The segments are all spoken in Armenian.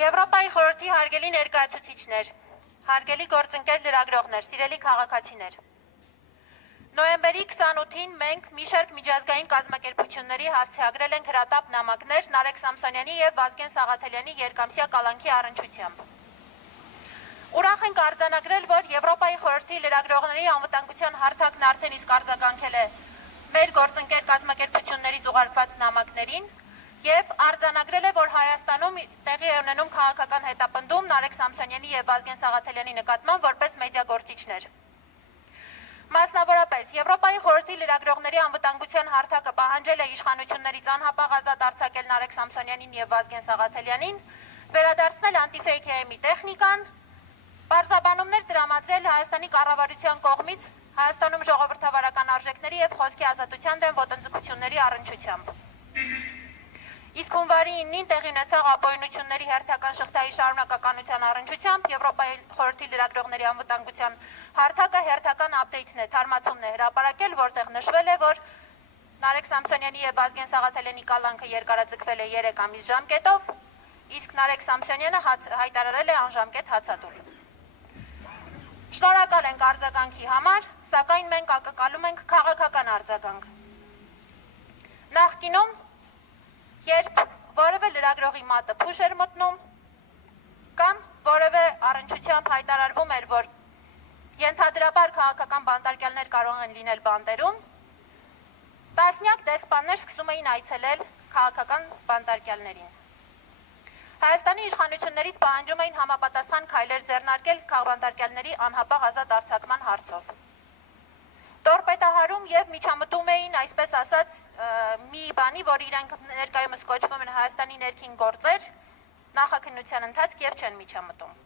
Եվրոպայի խորհրդի հարգելի ներկայացուցիչներ, հարգելի գործընկեր լրագրողներ, սիրելի քաղաքացիներ։ Նոյեմբերի 28-ին մենք մի շարք միջազգային կազմակերպությունների հասցեագրել ենք հրատապ նամակներ Նարեկ Սամսոնյանի եւ Վազգեն Սաղաթելյանի երկամսյա կալանքի առնչությամբ։ Ուրախ ենք արձանագրել, որ Եվրոպայի խորհրդի լրագրողների անվտանգության հարթակն արդեն իսկ արձագանքել է մեր գործընկեր կազմակերպություններից ուղարկված նամակներին եւ արձանագրել է, որ Հայաստանում տեղի է ունենում քաղաքական հետապնդում Նարեկ Սամսոնյանի եւ Վազգեն Սաղաթելյանի նկատմամբ որպես մեդիագործիչներ։ Մասնավորապես Եվրոպայի խորհրդի լրագրողների անվտանգության հարթակը պահանջել է իշխանություններից անհապաղ ազատ արձակել Նարեկ Սամսոնյանին եւ Վազգեն Սաղաթելյանին, վերադարձնել անտիֆեյք-ի տեխնիկան, պարզաբանումներ տրամադրել Հայաստանի կառավարության կողմից Հայաստանում ժողովրդավարական արժեքների եւ խոսքի ազատության դեմ ոտնձգությունների առնչությամբ։ Իսկ հունվարի 9-ին տեղի ունեցավ ապօրինությունների հերթական շղթայի շարունակականության առնչությամբ Եվրոպայի խորհրդի լրագրողների անվտանգության հարթակը հերթական ապդեյթն է, թարմացումն է հրապարակել, որտեղ նշվել է, որ Նարեկ Սամսոնյանի եւ Վազգեն Սաղաթելյանի կալանքը երկարաձգվել է 3 ամիս ժամկետով, իսկ Նարեկ Սամսոնյանը հայտարարել է անժամկետ հացադուլ։ Շնորհակալ ենք արձագանքի համար, սակայն մենք ակնկալում ենք քաղաքական արձագանք։ Նախկինում երբ որևէ լրագրողի մատը փուշ էր մտնում կամ որևէ առնչությամբ հայտարարվում էր, որ ենթադրաբար քաղաքական բանտարկյալներ կարող են լինել բանտերում, տասնյակ դեսպաններ սկսում էին այցելել քաղաքական բանտարկյալներին։ Հայաստանի իշխանություններից պահանջում էին համապատասխան քայլեր ձեռնարկել քաղաքաբանտարկյալների անհապաղ ազատ արձակման հարցով։ Տորպետահարում եւ միջամտում էին, այսպես ասած, մի բանի, որ իրենք ներկայումս կոչվում են Հայաստանի ներքին գործեր, նախաքննության ընթացք եւ չեն միջամտում։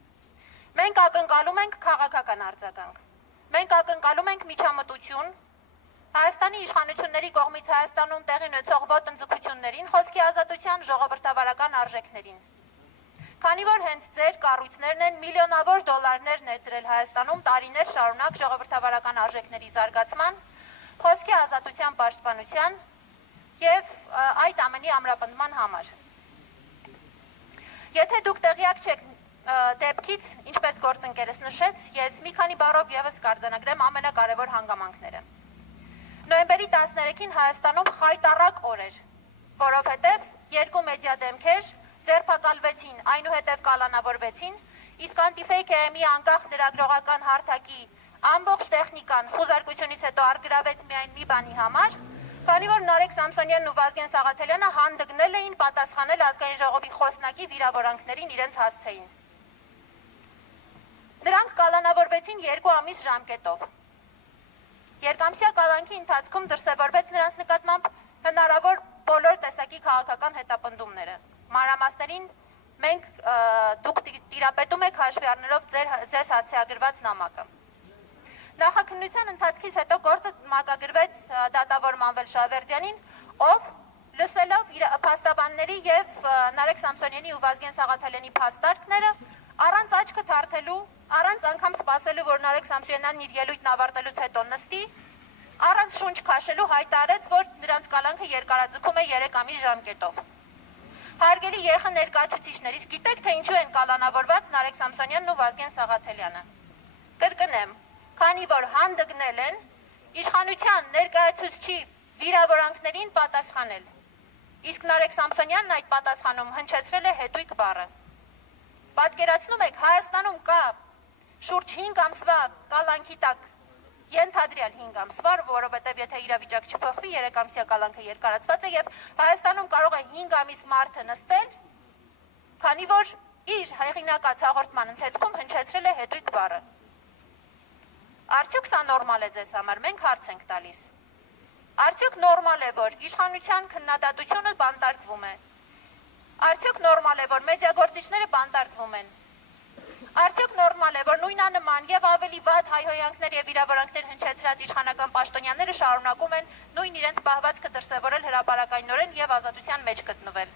Մենք ակնկալում ենք քաղաքական արձագանք։ Մենք ակնկալում ենք միջամտություն Հայաստանի իշխանությունների կողմից Հայաստանում տեղի ունեցող ոտնձգություններին, խոսքի ազատության, ժողովրդավարական արժեքներին։ Քանի որ հենց ձեր կառույցներն են միլիոնավոր դոլարներ ներդրել Հայաստանում տարիներ շարունակ ժողովրդավարական արժեքների զարգացման, խոսքի ազատության պաշտպանության եւ այդ ամենի ամրապնդման համար։ Եթե դուք տեղյակ չեք դեպքից, ինչպես գործընկերս նշեց, ես մի քանի բառով եւս կարձանագրեմ ամենակարևոր հանգամանքները։ Նոյեմբերի 13-ին Հայաստանում խայտառակ օր էր, որովհետեւ երկու մեդիա դեմքեր ձերբակալվեցին, այնուհետև կալանավորվեցին, իսկ անտիֆեյք-ի անկախ լրագրողական հարթակի ամբողջ տեխնիկան խուզարկությունից հետո առգրավեց միայն մի բանի համար, քանի որ Նարեկ Սամսոնյանն ու Վազգեն Սաղաթելյանը հանդգնել էին պատասխանել ազգային ժողովի խոսնակի վիրավորանքներին իրենց հասցեին։ Նրանք կալանավորվեցին 2 ամիս ժամկետով։ Երկամսյա կալանքի ընթացքում դրսևորվեց նրանց նկատմամբ հնարավոր բոլոր տեսակի քաղաքական հետապնդումները։ Մանրամասներին դուք տիրապետում եք հաշվի առնելով ձեզ հասցեագրված նամակը։ Նախաքննության ընթացքից հետո գործը մակագրվեց դատավոր Մանվել Շահվերդյանին, ով լսելով փաստաբանների եւ Նարեկ Սամսոնյանի ու Վազգեն Սաղաթելյանի փաստարկները, առանց աչքը թարթելու, առանց անգամ սպասելու, որ Նարեկ Սամսոնյանն իր ելույթն ավարտելուց հետո նստի, առանց շունչ քաշելու հայտարարեց, որ նրանց կալանքը երկարաձգում է 3 ամիս ժամկետով։ Հարգելի ԵԽ ներկայացուցիչներ, իսկ գիտեք, թե ինչու են կալանավորված Նարեկ Սամսոնյանն ու Վազգեն Սաղաթելյանը։ Կրկնեմ, քանի որ հանդգնել են իշխանության ներկայացուցչի վիրավորանքներին պատասխանել։ Իսկ Նարեկ Սամսոնյանն այդ պատասխանում հնչեցրել է հետույք բառը։ Պատկերացնում եք, Հայաստանում կա շուրջ 5 ամսվա կալանքի տակ ենթադրյալ 5 ամսվա, որովհետև եթե իրավիճակ չփոխվի, 3 ամսյա կալանքը երկարացված է եւ Հայաստանում կարող է 5 ամիս մարդը նստել, քանի որ իր հեղինակած հաղորդման ընթացքում հնչեցրել է հետույք բառը։ Արդյոք սա նորմալ է ձեզ համար, մենք հարց ենք տալիս։ Արդյոք նորմալ է, որ իշխանության քննադատությունը բանտարկվում է։ Արդյոք նորմալ է, որ մեդիագործիչները բանտարկվում են։ Արդյոք նորմալ է, որ նույնանման եւ ավելի վատ հայհոյանքներ եւ վիրավորանքներ հնչեցրած իշխանական պաշտոնյաները շարունակում են նույն իրենց պահվածքը դրսևորել հրապարակայնորեն եւ ազատության մեջ գտնվել։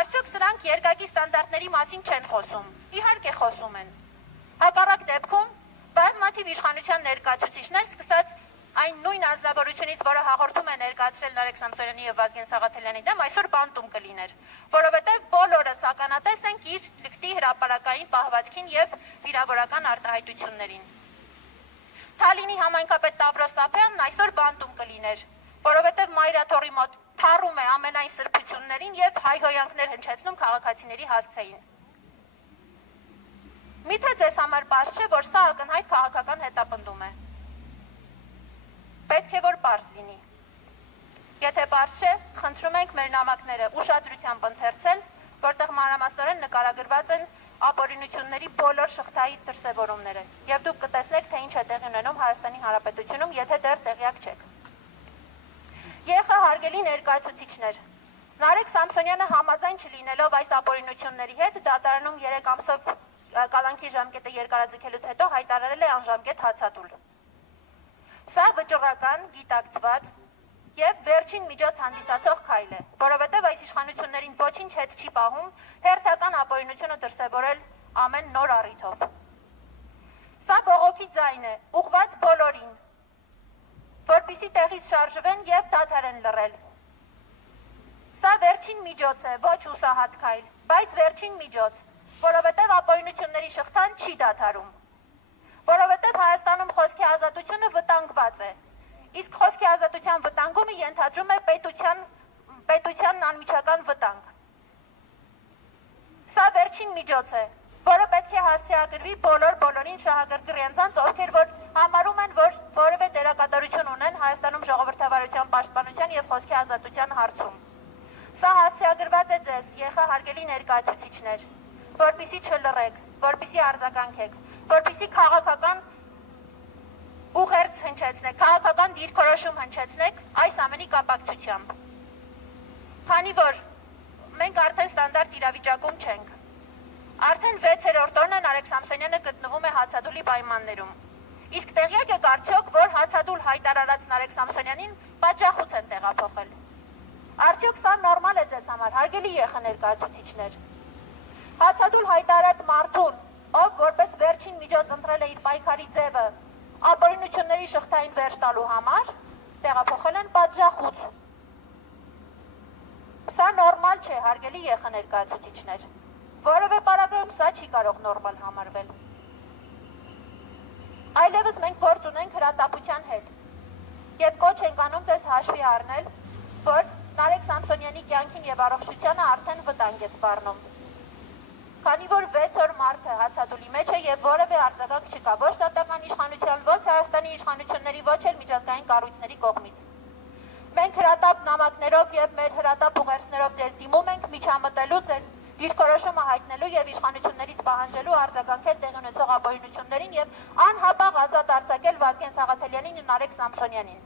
Արդյոք սրանք երկակի ստանդարտների մասին չեն խոսում։ Իհարկե խոսում են։ Հակառակ դեպքում բազմաթիվ իշխանության ներկայացուցիչներ սկսած այն նույն անձնավորությունից, որը հաղորդում է ներկայացրել Նարեկ Սամսոնյանի եւ Վազգեն Սաղաթելյանի դեմ, այսօր բանտում կլիներ, որովհետեւ բոլորս ականատես ենք իր լկտի հրապարակային պահվածքին եւ վիրավորական արտահայտություններին։ Թալինի համայնքապետ Տավրոս Սափյանն այսօր բանտում կլիներ, որովհետեւ Մայրաթորի մոտ թառում է ամենայն սրբություններին եւ հայհոյանքներ հնչեցնում քաղաքացիների հասցեին։ Միթե ձեզ համար պարզ չէ, որ սա ակնհայտ քաղաքական հետապնդում է։ Պետք է որ պարզ լինի։ Եթե պարզ չէ, խնդրում ենք մեր նամակները ուշադրությամբ ընթերցել, որտեղ մանրամասնորեն նկարագրված են ապօրինությունների բոլոր շղթայի դրսևորումները, եւ դուք կտեսնեք, թե ինչ է տեղի ունենում Հայաստանի Հանրապետությունում, եթե դեռ տեղյակ չեք։ ԵԽ հարգելի ներկայացուցիչներ, Նարեկ Սամսոնյանը համաձայն չլինելով այս ապօրինությունների հետ, դատարանում 3 ամսով կալանքի ժամկետը երկարաձգելուց հետո հայտարարել է անժամկետ հացադուլ։ Սա վճռական, գիտակցված եւ վերջին միջոց հանդիսացող քայլ է, որովհետեւ այս իշխանություններին ոչինչ հետ չի պահում հերթական ապօրինությունը դրսևորել ամեն նոր առիթով։ Սա բողոքի ձայն է, ուղղված բոլորին, որպեսզի տեղից շարժվեն եւ դադարեն լռել։ Սա վերջին միջոց է, ոչ հուսահատ քայլ, բայց վերջին միջոց, որովհետեւ ապօրինությունների շղթան չի դադարում։ Որովհետև Հայաստանում խոսքի ազատությունը վտանգված է, իսկ խոսքի ազատության վտանգումը ենթադրում է պետության անմիջական վտանգ։ Սա վերջին միջոց է, որը պետք է հասցեագրվի բոլորին շահագրգռի անձանց, ովքեր որ համարում են, որ որևէ դերակատարություն ունեն Հայաստանում ժողովրդավարության պաշտպանության եւ խոսքի ազատության հարցում։ Սա հասցեագրված է ձեզ, ԵԽ հարգելի ներկայացուցիչներ, որպեսզի չլռեք, որպեսզի արձագանքեք, որպեսզի քաղաքական ուղերձ հնչեցնեք, քաղաքական դիրքորոշում հնչեցնեք այս ամենի կապակցությամբ։ Քանի որ մենք արդեն ստանդարտ իրավիճակում չենք, արդեն 6-րդ օրն է Նարեկ Սամսոնյանը գտնվում է հացադուլի պայմաններում։ Իսկ տեղյակ եք արդյոք, որ հացադուլ հայտարարած Նարեկ Սամսոնյանին պատժախոց են տեղափոխել։ Արդյոք սա նորմալ է ձեզ համար, հարգելի ԵԽ ներկայացուցիչներ։ Հացադուլ հայտարարած մարդուն, ով որպես վերջին միջոց ընտրել է իր պայքարի ձևը, ապօրինությունների շղթային վերջ տալու համար, տեղափոխել են պատժախոց։ Սա նորմալ չէ, հարգելի ԵԽ ներկայացուցիչներ։ Որևէ պարագայում սա չի կարող նորմալ համարվել։ Այլևս մենք գործ ունենք հրատապության հետ եւ կոչ ենք անում ձեզ հաշվի առնել, որ Նարեկ Սամսոնյանի կյանքին եւ առողջությանը արդեն վտանգ է սպառնում։ Քանի որ 6 օր մարդը հացադուլի մեջ է եւ որևէ արձագանք չկա ոչ դատական իշխանության, ոչ Հայաստանի իշխանությունների, ոչ էլ միջազգային կառույցների կողմից։ Մենք հրատապ նամակներով եւ մեր հրատապ ուղերձներով ձեզ դիմում ենք միջամտելու ձեր դիրքորոշումը հայտնելու եւ իշխանություններից պահանջելու արձագանքել տեղի ունեցող ապօրինություններին եւ անհապաղ ազատ արձակել Վազգեն Սաղաթելյանին ու Նարեկ Սամսոնյանին։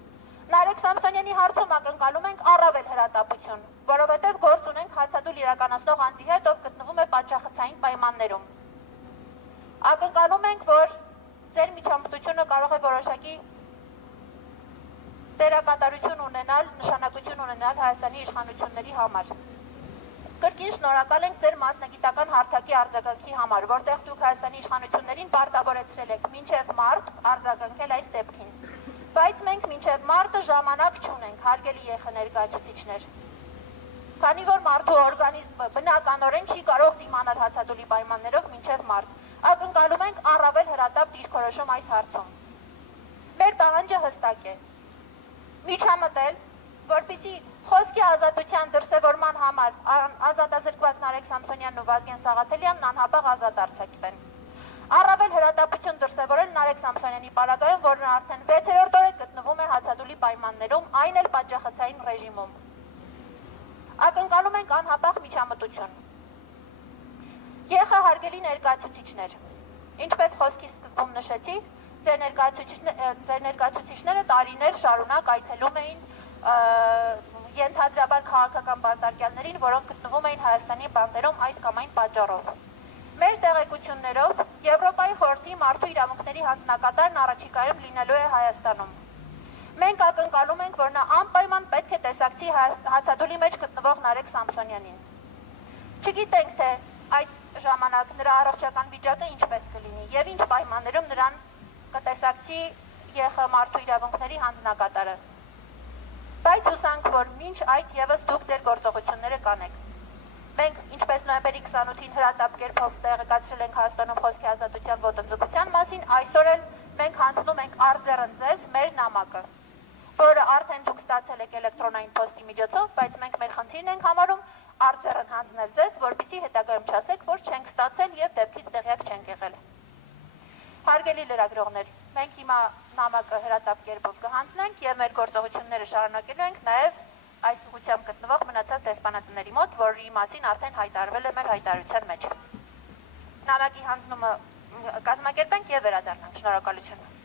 Նարեկ Սամսոնյանի հարցում ակնկալում ենք առավել հրատապություն, որովհետև գործ ունենք հացադուլ իրականացնող անձի հետ, ով գտնվում է պատժախցային պայմաններում։ Ակնկալում ենք, որ ձեր միջամտությունը կարող է որոշակի դերակատարություն ունենալ, նշանակություն ունենալ Հայաստանի իշխանությունների համար։ Կրկին շնորհակալ ենք ձեր մասնագիտական հարթակի արձագանքի համար, որտեղ դուք Հայաստանի իշխանություններին պարտավորեցրել եք մինչև մարտ արձագանքել այս դեպքին։ Բայց մենք մինչև մարտը ժամանակ չունենք, հարգելի ԵԽ ներկայացուցիչներ։ Քանի որ մարդու օրգանիզմը բնականորեն չի կարող դիմանալ հացադուլի պայմաններով մինչև մարտ, ակնկալում ենք առավել հրատապ դիրքորոշում այս հարցում։ Մեր պահանջը հստակ է։ Միջամտել, որպեսզի խոսքի ազատության դրսևորման համար ազատազրկված Նարեկ Սամսոնյանն ու Վազգեն Սաղաթելյանն անհապաղ ազատ արձակվեն։ Առավել հրատապություն դրսևորել Նարեկ Սամսոնյանի պարագայում, որն արդեն 6-րդ օրը գտնվում է հացադուլի պայմաններում, այն էլ պատժախցային ռեժիմում։ Ակնկալում ենք անհապաղ միջամտություն։ ԵԽ հարգելի ներկայացուցիչներ, ինչպես խոսքի սկզբում նշեցի, ձեր ներկայացուցիչները տարիներ շարունակ այցելում էին ենթադրաբար քաղաքական բանտարկյալներին, որոնք գտնվում էին Հայաստանի բանտերում այս կամ այն պատճառով։ Մեր տեղեկություններով Եվրոպայի խորհրդի մարդու իրավունքների հանձնակատարն առաջիկայում լինելու է Հայաստանում։ Մենք ակնկալում ենք, որ նա անպայման պետք է տեսակցի հացադուլի մեջ գտնվող Նարեկ Սամսոնյանին։ Չգիտենք, թե այդ ժամանակ նրա առողջական վիճակը ինչպես կլինի եւ ինչ պայմաններում նրան կտեսակցի ԵԽ մարդու իրավունքների հանձնակատարը։ Բայց հուսանք, որ մինչ այդ եւս դուք ձեր գործողությունները կանեք։ Մենք, ինչպես նոյեմբերի 28-ին հրատապ կերպով տեղեկացրել ենք Հայաստանում խոսքի ազատության ոտնձգության մասին, այսօր էլ մենք հանձնում ենք արձեռն ձեզ մեր նամակը, որը արդեն դուք ստացել եք էլեկտրոնային փոստի միջոցով, բայց մենք մեր խնդիրն ենք համարում արձեռն հանձնել ձեզ, որպեսզի հետագայում չասեք, որ չենք ստացել եւ դեպքից տեղյակ չենք եղել։ Հարգելի լրագրողներ, մենք հիմա նամակը հրատապ կերպով կհանձնենք եւ մեր գործողությունները շարունակելու ենք նաեւ այս ուղղությամբ գտնվող մնացած դեսպանատների մոտ, որի մասին արդեն հայտարարվել է մեր հայտարարության մեջ։ Նամակի հանձնումը կազմակերպենք եւ վերադառնանք։ Շնորհակալություն։